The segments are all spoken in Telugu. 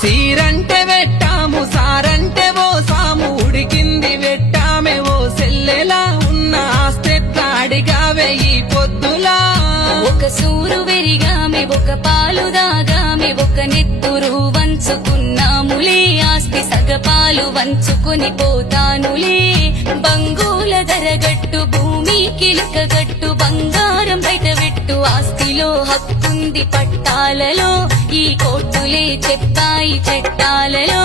సీరంటే వెట్టాము సారంటే ఓ సాము ఉడికింది వెట్టామే ఓ సెల్లెలా ఉన్న ఆస్తెట్లా అడిగావే ఈ పొద్దులా ఒక సూరు వెరిగామె ఒక పాలు దాగామె ఒక నెత్తురు వంచుకున్నాములే ఆస్తి సగపాలు వంచుకుని పోతానులే బంగుల ధరగట్టు భూమి కిలకగట్టు బంగారం బయట పెట్టు ఆస్తిలో హక్కుంది పట్టాలలో ఈ కోర్టులే చెప్పాయి చట్టాలలో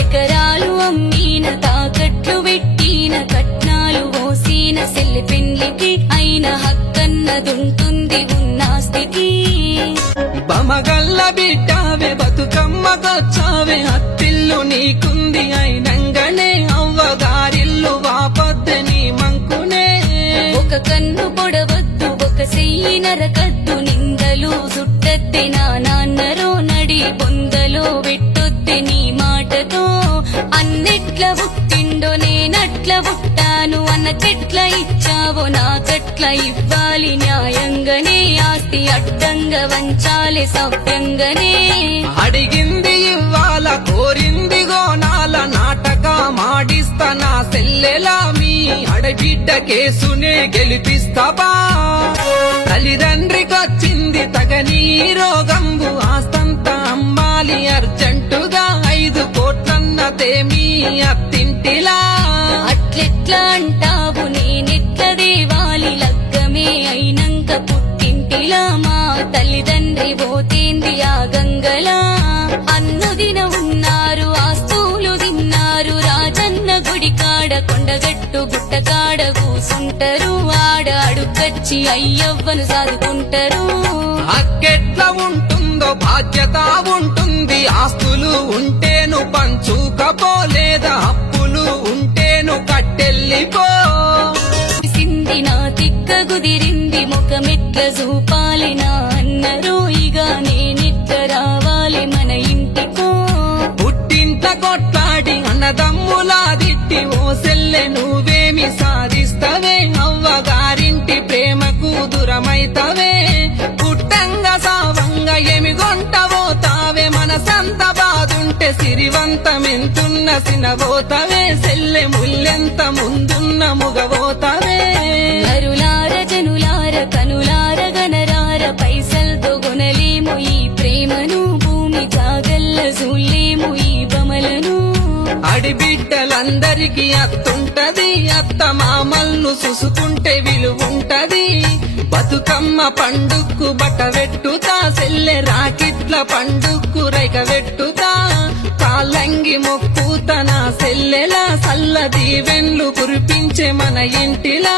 ఎకరాలు అమ్మీన తాకట్లు పెట్టిన కట్నాలు ఓసిన సెల్లి పెండ్లికి అయిన హక్కన్నదుంటుంది ఉన్నాస్తికి బమగల్ల బిడ్డావే బతుకమ్మకొచ్చావే అత్తిల్లు నీకుంది అయినంగనే అవ్వగారిల్లు వాపొద్దు నీ మంకునే ఒక కన్ను పొడవద్దు ఒక చెయ్యి నరకద్దు నిందలు చుట్టద్ది నా నాన్నరో నడి బొందలో పెట్టొద్ది నీ మాటతో అన్నెట్ల పుట్టిండో నేనట్ల పుట్టాను అన్న చెట్ల ఇచ్చావో నాకట్ల ఇవ్వాలి న్యాయంగానే ఆస్తి అడ్డంగా వంచాలి సవ్యంగానే అడిగింది ఇవ్వాల కోరింది గోనాల నాటక మాడిస్తా నా సెల్లెలా మీ అడబిడ్డ కేసునే గెలిపిస్తావా తల్లిదండ్రికొచ్చింది తగని రోగంబు ఆస్తంతా అమ్మాలి అర్జెంటుగా 5 కోట్లన్నదేమీ అత్తింటిలా అట్లెట్లా అంటావు నేనెట్ల దేవాలి లగ్గమే అయినంక పుట్టింటిలా మా తల్లిదండ్రి పోతేంది ఆ గంగలా అన్నుదిన ఉన్నారు ఆస్తులు తిన్నారు రాజన్న గుడికాడ కొండగట్టు గుట్టకాడ కూసుంటరు ఆడ అడుగచ్చి అయ్యవ్వను సాదుకుంటరు అక్కెట్లా ఉంటుందో బాధ్యత ఉంటుంది ఆస్తులు ఉంటేను పంచుకపోలేదా అప్పులు ఉంటేను కట్టెల్లిపో సింది నా తిక్క కుదిరింది ముఖమెట్ల చూపాలి నా అన్నరు ఇక నేనెట్ల రావాలి మన ఇంటికో పుట్టింట కొట్లాడి అన్నదమ్ములా దిట్టి ఓ సెల్లె నువ్వేమి సాధిస్తవే అవ్వగారింటి ప్రేమకు దూరమైతవే పుట్టంగా సావంగా ఏమి గొంటవో తావే మనసంత బాదుంటే సిరివంతమెంతున్న సినవోతవే సెల్లె ముల్లెంత ముందున్న ముగవోతవే నరులార జనులార కనులార గనరార పైసల్తో కొనలేము ఈ ప్రేమను భూమి జాగల్ల చూలేము ఈ బమలను అడిబిడ్డలందరికీ అత్తుంటది అత్త మామల్ను చూసుకుంటే విలువుంటది బతుకమ్మ పండుక్కు బట్ట వెట్టుతా సెల్లె రాకిట్ల పండుక్కు రైక వెట్టుతా కాలంగి మొక్కుతా నా సెల్లెలా సల్ల దీవెన్లు కురిపించే మన ఇంటిలా